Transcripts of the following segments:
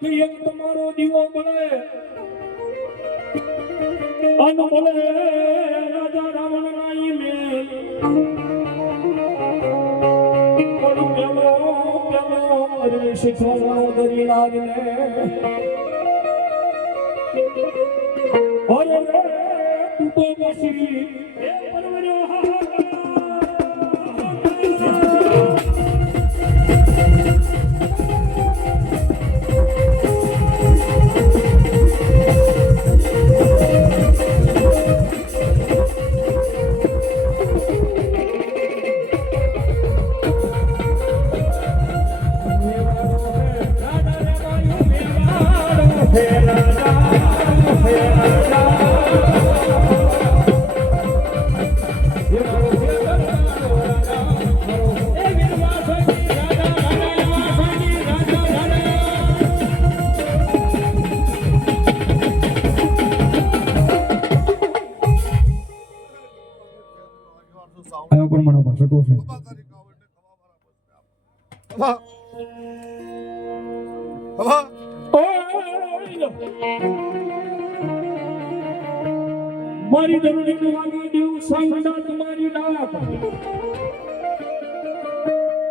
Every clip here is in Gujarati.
લગ્નથી એક તમારો દીવો મળે અન મળે રાજા રાવણ નાઈ મે પણ પેલો અરે શિખરો દરી લાગને અરે તું તો બસી એ પરવર્યો મારી દરડી વાગી દેવ સાંગડા તમારી નાક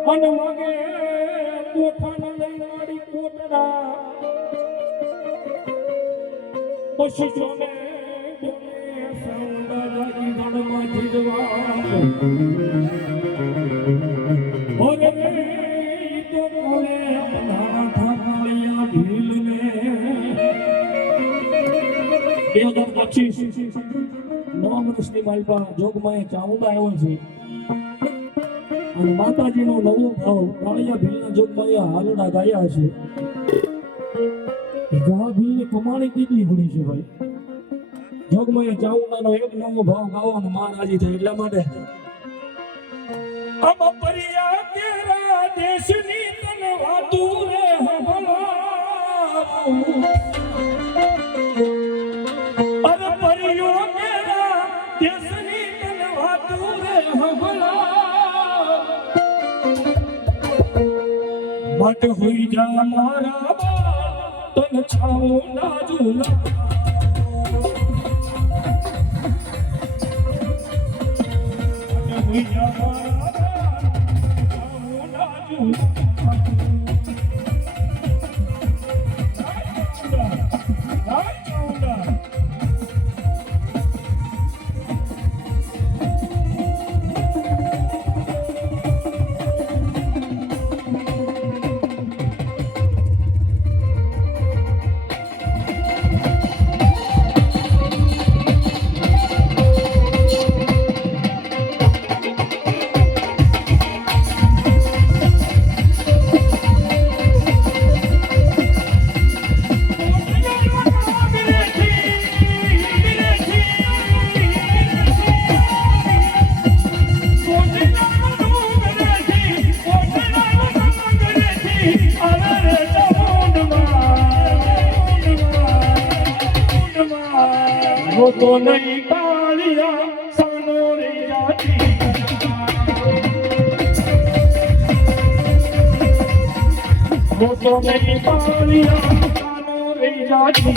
મન વાગે કોઠાને લઈ મારી કોટડા પછી જોને સાંગડા લાગી ગણમાંથી જવા ઓરે તો બોલે નાના થાળિયા ઢીલને 2025 9 વર્ષની માલપા જોગમાં ચામુંડા આવ્યો છે અને માતાજીનો નવો ભાવ કાળિયા ભીલના જોગમાં હાલડા ગાયા છે જવા ભીલની કમાણી કેટલી ઘણી છે ભાઈ જોગમાં ચામુંડાનો એક નવો ભાવ ગાવો અને માં રાજી થાય એટલા માટે અમ પરિયા તેરા દેશની તન વાતું રે હબલા मट हुई जा मारा तन छाओ ना झूला मट हुई जा मारा छाओ ना झूला तो नहीं कालिया सानो रे जाती वो तो नहीं कालिया सानो रे जाती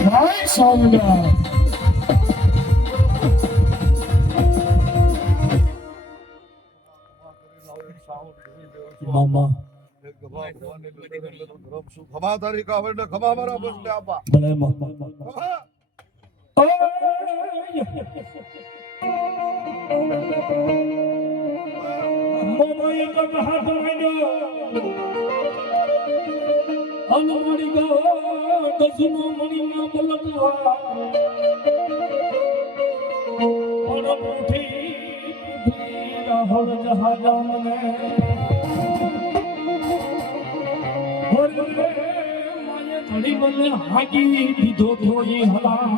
भाई सामना मामा खबा तारी का वंड खबा मारा बस आपा भले मामा मामा ये तो हाथ मांगो અનમળી ગયો દસનો મણીમાં પલટવા પણ ઉઠી રાહુલ જહાજા મને માએ ઘડી મને હાકી દીધો થોડી હલાલ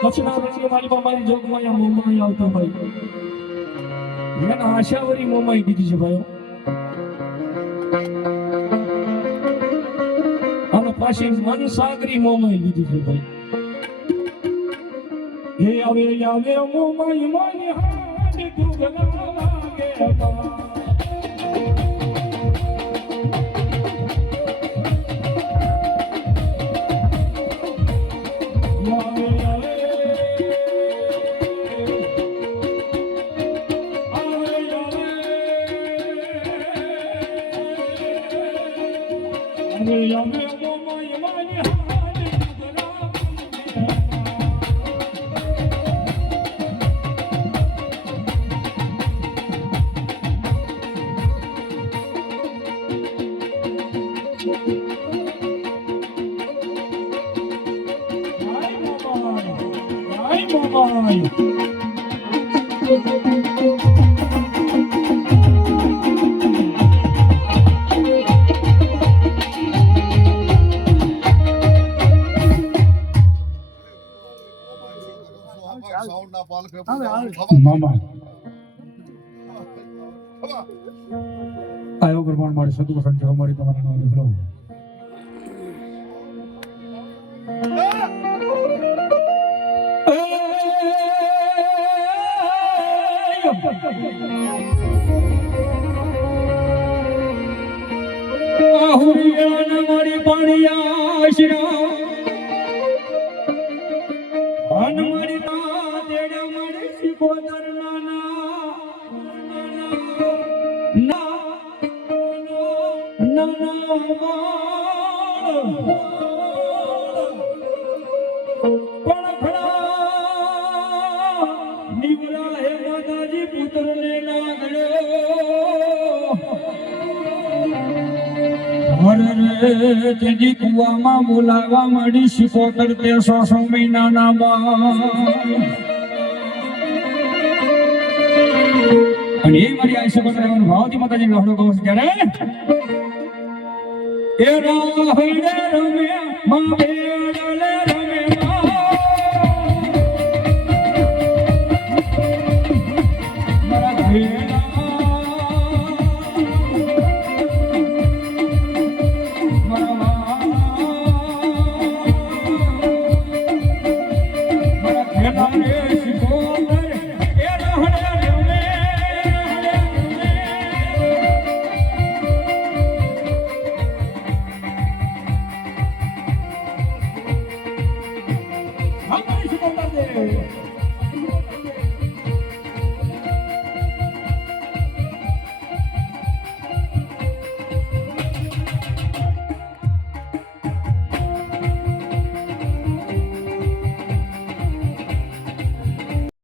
કચ્છના રણની મારી મારી જોગમાં મોમાઈ આવતો ભાઈ એના આશાવરી મોમાઈ દીધી છે ભાઈ અને પાછી મન સાગરી મોમાઈ દીધી છે ભાઈ હે આવે મોમાઈ માની હાથ ગુગલા લાગે આયો પ્રમાણ મારી સદુ સંજય મારી તમારા નામ લીધો આહુરિયાના મારી પાણીયા શ્રા અન મારી ના દેડા મારી શિકોદર નાના ના તેજી કુવામાં બોલાવા મળી શિકોતર 300 મહિનાના અને એ મારી આ શિકોતર ભાવતી માતાજી લહડો કહું છું ત્યારે એ રાહડે રમ્યા માવે